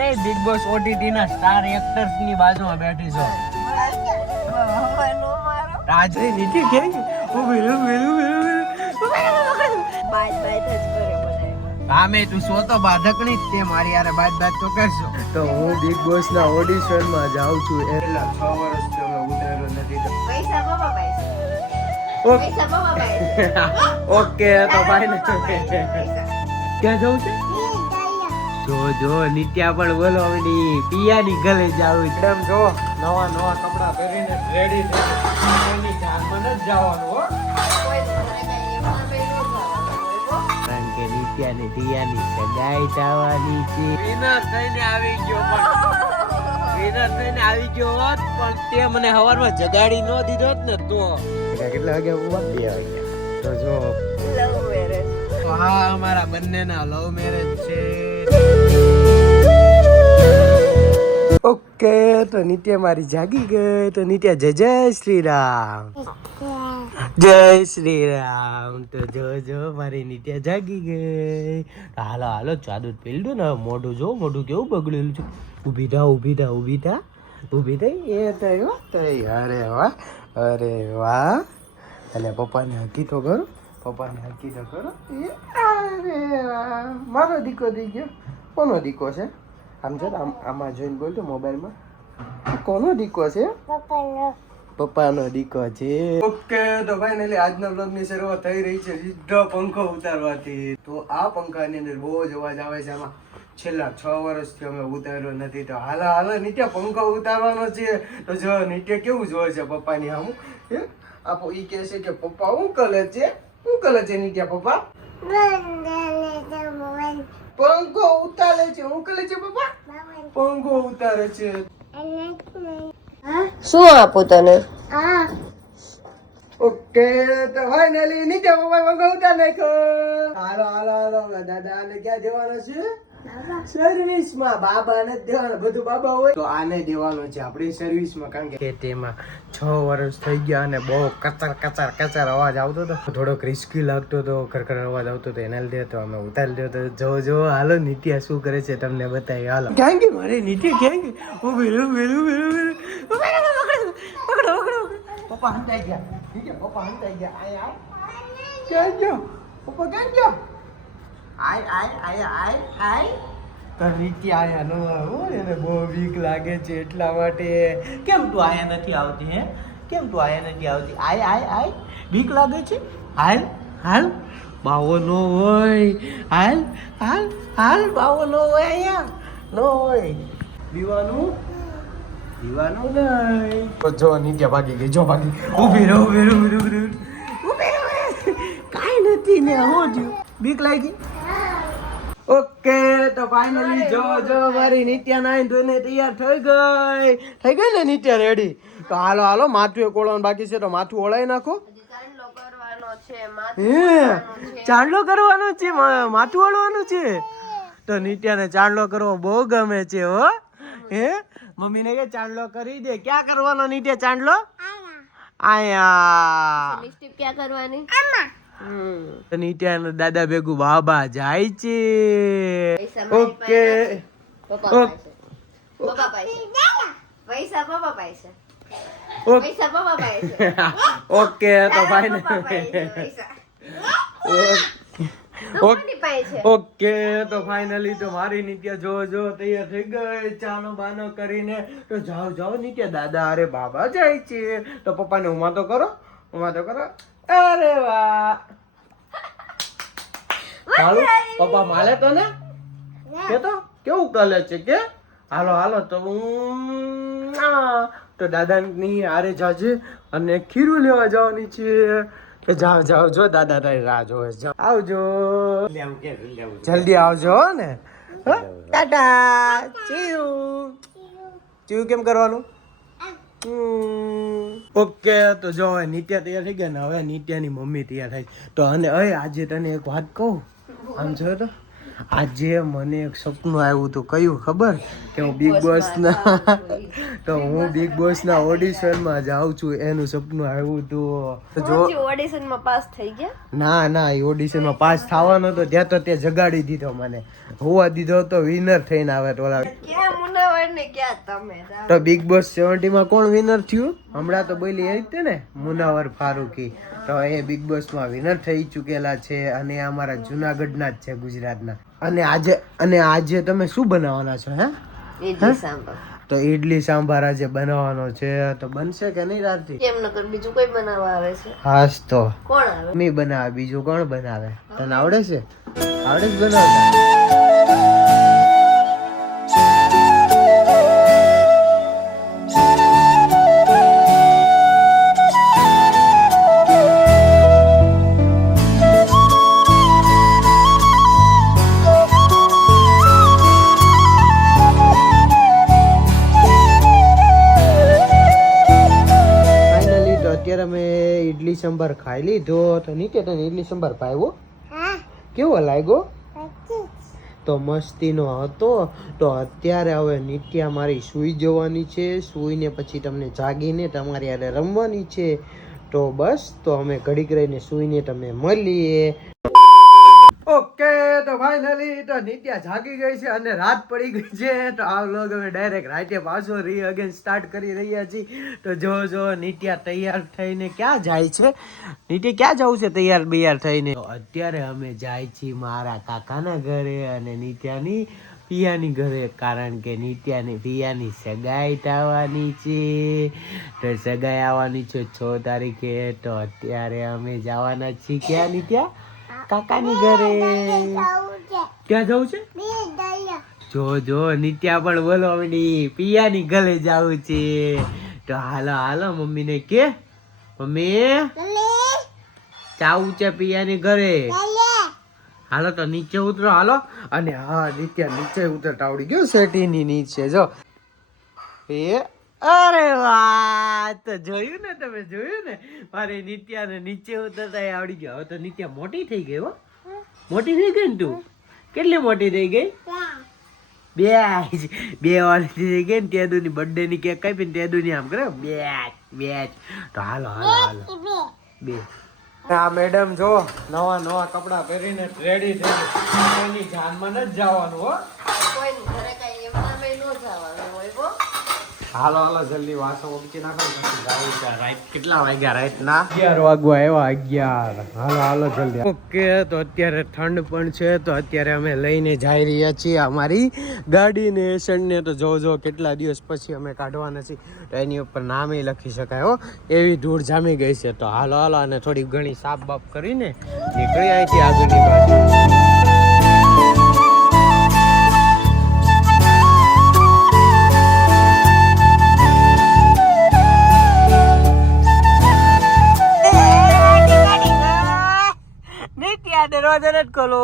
નહીં, big boss OTT ના star actors ની બાજુમાં બેઠી છો. રાજરી નીતિ કે આમે તું સો તો બાધકણી જ તે મારી યારે બાદ તો કરશો. તો હું બિગ બોસ ના ઓડિશન માં જાઉં છું. એટલા 6 વર્ષથી અમે ઉતાર્યો નથી. ઓકે તો ફાઇનલ. ક્યાં જવું છે? જો નિત્યા પણ બોલો પિયાની ગલે જાવું છે. એમ જો નવા કપડા પહેરીને રેડી થઈ જાનમાં જ જવાનું હો. કારણ કે નિત્યાની પિયાની સગાઈ થવાની છે. વિનર થઈને આવી ગયો હોત પણ તે મને હવારમાં જગાડી ન દીધો ને તો કેટલા વાગે ઉભા 2 વાગ્યા. તો જો લવ મેરેજ. હા, અમારા બંનેના લવ મેરેજ છે. ઓકે, તો નિત્યા મારી જાગી ગઈ. તો નિત્યા જય શ્રી રામ. જય શ્રી રામ. તો જો મારી નિત્યા જાગી ગઈ. હાલો ચાદુ પીલ દો ને. મોઢું જો, મોઢું કેવું બગડેલું છે. ઊભી થા. એ થયો. અરે વાહ. અને પપ્પાને હકી તો કરો. અરે વાહ, મારો દીકો થઈ ગયો. કોનો દીકો છે? આમ છે આમાં જોઈને બોલતો મોબાઈલમાં. કોનો દીકો છે? પપ્પાનો દીકો છે. ઓકે, તો ફાઇનલી આજના બ્લોગની શરૂઆત થઈ રહી છે સીધો પંખો ઉતારવાથી. તો આ પંખાની અંદર બહુ જ અવાજ આવે છે. આમાં છેલ્લા 6 વર્ષથી અમે ઉતાર્યો નથી. તો હાલો નિત્યા પંખો ઉતારવાનો છે. તો જો નિત્યા કેવું જોવે છે પપ્પાની સામું. આપો ઈ કહે છે કે પપ્પા શું કરે છે નિત્યા પપ્પા? પંખો ઉતારે છે. શું કરે છે પપ્પા? પંખો ઉતારે છે. શું આપું તને? ઓકે, તો ફાઇનલી નિત્યા પપ્પા પંખો ઉતાર નાખ્યો. હાલો દાદા આને ક્યાં દેવાનો છે? સર્વિસમાં. બાબાને જ દેવાનો. બધું બાબા હોય તો આને દેવાનો છે આપણી સર્વિસમાં. કારણ કે તેમાં 6 વર્ષ થઈ ગયા અને બહુ કચર અવાજ આવતો હતો. થોડોક રિસ્કી લાગતો હતો. ખરખર અવાજ આવતો હતો. એના લીધે તો અમે ઉતારી લીધો હતો. જો હાલો નિત્યા શું કરે છે તમને બતાવી. હાલો. ક્યાં ગઈ મારી નિત્યા? ક્યાં ગઈ? પકડો. પપ્પા હંતાઈ ગયા. આય. ક્યાં ગયો પપ્પા? ક્યાં ગયો? આય. તો નિત્યા આયા નો આવો. એને બહુ બીક લાગે છે એટલા માટે. કેમ તું આયા નથી આવતી? આય. બીક લાગે છે? હાલ. બાવો નો હોય. હાલ બાવો નો હોય. અહીંયા નો હોય. દીવાનું નહીં. જો નિત્યા ભાગી ગઈ. ઊભી રહો. કાઈ નથી ને. હું જો બીક લાગી. ઓકે, તો ફાઇનલી જો મારી નિત્યા નાઈને ધોઈને તૈયાર થઈ ગઈ ને નિત્યા રેડી. તો હાલો માથું ઓળવાનું બાકી છે તો માથું ઓળાઈ નાખો. ચાંદલો કરવાનો છે. માથું ઓળવાનું છે. તો નિત્યાને ચાંદલો કરવો બહુ ગમે છે હો. મમ્મીને કે ચાંદલો કરી દે. ક્યાં કરવાનો નિત્યા ચાંદલો? આયા. લિપસ્ટિક ક્યાં કરવાની? નિત્યા દાદા ભેગું બાબા જાય છે. ઓકે. ઓકે, તો ફાઇનલ. ઓકે, તો ફાઇનલી તો મારી નિત્યા જો તૈયાર થઈ ગઈ. ચાનો બાનો કરીને તો જાઓ નિત્યા દાદા અરે બાબા જાય છે. તો પપ્પાને ઉમા તો કરો. અરે વાહ. હાલો પપ્પા માલે તો ને કે તો કેવું કરે છે કે હાલો તો દાદાની આરે જાજે અને ખીરું લેવા જવાની છે. કે જાઓ જો દાદા તારી રાહ જોવે છે. આવજો જલ્દી આવજો ને. ટાટા. ચીયું કેમ કરવાનું? ઓકે, તો જો હવે નિત્યા તૈયાર થઈ ગયા ને હવે નિત્યાની મમ્મી તૈયાર થઈ. તો અને આજે તને એક વાત કહું. આમ જો તો આજે મને એક સપનું આવ્યું હતું, કયું ખબર? કે હું બિગ બોસના તો હું બિગ બોસના ઓડિશનમાં જાઉં છું, એનું સપનું આવ્યું હતું. જો ઓડિશનમાં પાસ થઈ ગયા? ના એ ઓડિશનમાં પાસ થવાનો હતો, ત્યાં તો તે જગાડી દીધો મને, હોવા દીધો તો વિનર થઈને આવે તો ઓલા. ક્યાં મુનાવર ને ક્યાં તમે? તો બિગ બોસ 70 માં કોણ વિનર થયું? હમણાં તો બોલી એ જ ને, મુનાવર ફારૂકી. તો એ બિગ બોસમાં વિનર થઈ ચૂકેલા છે અને અમારા જુનાગઢના જ છે, ગુજરાતના. અને આજે તમે શું બનાવવાના છો? ઇડલી સાંભાર. તો ઈડલી સાંભાર આજે બનાવવાનો છે, તો બનશે કે નહીં રાતી? કેમ નકર બીજું કોઈ બનાવવા આવે છે? હાસ તો કોણ આવે? મમ્મી બનાવે, બીજું કોણ બનાવે? તને આવડે છે? આવડે જ બનાવતા? ઈડલી સંભાર ખાઈ લીધો. તો નીચે તને ઈડલી સંભાર ભાવ્યો? કેવો લાગ્યો? તો મસ્તીનો હતો. તો અત્યારે હવે નિત્યા મારી સૂઈ જવાની છે, સૂઈને પછી તમને જાગીને તમારી હારે રમવાની છે. તો બસ, તો અમે ઘડીક રહીને સૂઈને તમે મળીએ. ઓકે, તો ફાઇનલી તો નિત્યા જાગી ગઈ છે અને રાત પડી ગઈ છે. તો આ વ્લોગ અમે ડાયરેક્ટ રાતે પાછો અગેન સ્ટાર્ટ કરી રહ્યા છીએ. તો જો નિત્યા તૈયાર થઈને ક્યાં જાય છે? નિત્યા ક્યાં જવું છે તૈયાર બૈયાર થઈને? તો અત્યારે અમે જાય છીએ મારા કાકાના ઘરે અને નિત્યાની પિયાની ઘરે, કારણ કે નિત્યાની પિયાની સગાઈ થવાની છે. તો સગાઈ આવવાની છે 6 તારીખે. તો અત્યારે અમે જવાના છીએ ક્યાં નિત્યા? કાકાની ઘરે. ક્યાં જવું છે? જો નિત્યા પણ બોલો મમ્મી પિયાની ઘરે જવું છે. તો હાલો મમ્મી ને કે, મમ્મી જાવું છે પિયાની ઘરે. હાલો તો નીચે ઉતરો હાલો. અને હા નિત્યા નીચે ઉતરતા આવડી ગયો સેટીની નીચે. જો અરે વાહ, તો જોયું ને, તમે જોયું ને, મારે નિત્યા ને નીચે ઉતરતા આવડી ગયો. હવે તો નિત્યા મોટી થઈ ગઈ. મોટી થઈ ગઈ ને તું? કેટલી મોટી થઈ ગઈ? 2 વર્ષની થઈ ગઈ ને. તેદુની બર્થડે ની કેક કાપી ને તેદુની આમ કરે 2. તો હાલો 2. આ મેડમ જો નવા કપડા પહેરીને રેડી થઈ ગઈ. એની જાનમાં નથી જવાનું હો. કોઈ ઘરે કઈ એમના નો જવાનું હોય હો. હાલો જલ્દી વાસો ઉડકી નાખો. કેટલા વાગ્યા? રાતના 11 વાગવા આવ્યા. 11. હાલો જલ્દી. ઓકે, તો અત્યારે ઠંડ પણ છે. તો અત્યારે અમે લઈને જઈ રહ્યા છીએ અમારી ગાડીને એસણને. તો જો કેટલા દિવસ પછી અમે કાઢવાના છીએ. તો એની ઉપર નામે લખી શકાય હો, એવી ધૂળ જામી ગઈ છે. તો હાલો અને થોડી ઘણી સાફ બાફ કરીને નીકળી અહીંથી આગળની બાજુ. દરવાજો નથી ખોલો.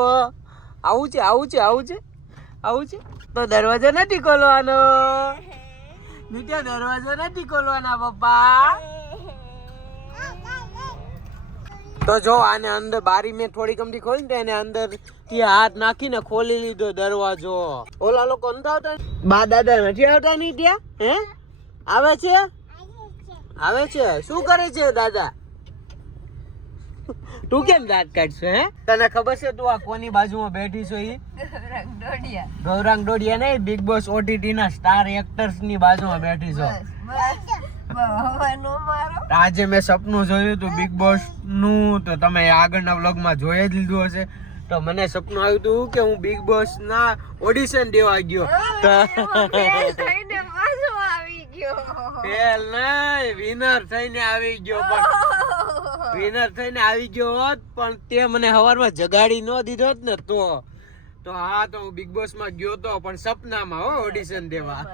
આવું છે તો દરવાજો નથી ખોલવાનો. નિત્યા દરવાજો નથી ખોલવાના પપ્પા. તો જો આને અંદર બારી મેં થોડી કમથી ખોલી તો એને અંદર થી હાથ નાખીને ખોલી લીધો દરવાજો. ઓલા લોકો નથી આવતા? બા દાદા નથી આવતા નિત્યા? આવે છે. શું કરે છે દાદા? તું કેમ દાંત કાઢશે? તને ખબર છે તું આ કોની બાજુમાં બેઠી છો? ગૌરાંગ ડોડિયા નહીં, બિગ બોસ OTT ના સ્ટાર એક્ટર્સ ની બાજુમાં બેઠી છો. આજે મેં સપનું જોયું હતું બિગ બોસ નું, તો તમે આગળના વ્લોગમાં જોઈ જ લીધું હશે. તો મને સપનું આવ્યું હતું કે હું બિગ બોસ ના ઓડિશન દેવા ગયો. ફેલ નહીં, વિનર થઈને આવી ગયો. પણ વિનર થઈને આવી ગયો હોત પણ તે મને સવારમાં જગાડી ન દીધો હોત ને તો હા, તો હું બિગ બોસ માં ગયો તો, પણ સપનામાં હો, ઓડિશન દેવા.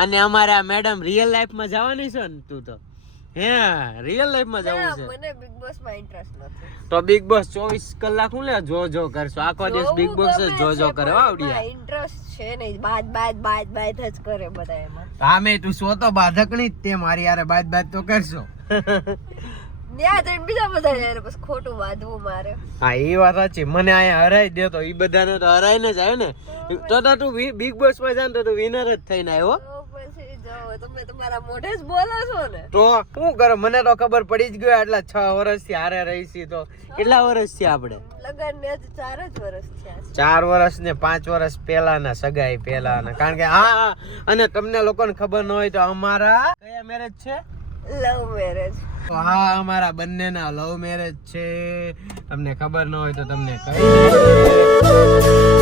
અને અમારા મેડમ રિયલ લાઈફ માં જવાની છે ને? તું તો રિયલ લાઈફ માં જવું છે? મને બિગ બોસ માં ઇન્ટરેસ્ટ નથી. તો બિગ બોસ 24 કલાક હું જો કરશો? આખો દિવસ બિગ બોસ જ જો કરે. આવડિયા ઇન્ટરેસ્ટ છે નહીં, બાદ જ કરે બધા એમાં. હા, મેં તું સો તો બાધકણી જ તે મારી યાર બાદ તો કરશો. ન્યા જઈને બીજા બધા યાર બસ ખોટું વાદવું મારે. હા એ વાત સાચી. મને અહીંયા હરાઈ દે તો ઈ બધાને તો હરાઈને જ આવ્યો ને. તો તું બિગ બોસ માં જા ને તો વિનર જ થઈને આવ્યો. તો પછી જો તમે તમારા મોઢે જ બોલો છો ને. તો શું કરો, મને તો ખબર પડી જ ગયો. આટલા 6 વર્ષથી હારે રહી છી તો કેટલા વર્ષ છે આપણે? લગન ને હજુ 4 જ વર્ષ થયા છે. 4 વર્ષ ને 5 વર્ષ પહેલાના સગાઈ પહેલાના. કારણ કે હા, અને તમને લોકોને ખબર ન હોય તો અમારા કયા મેરેજ છે? Love marriage. હા, અમારા બંનેના લવ મેરેજ છે. તમને ખબર ન હોય તો તમને કહી દઈએ.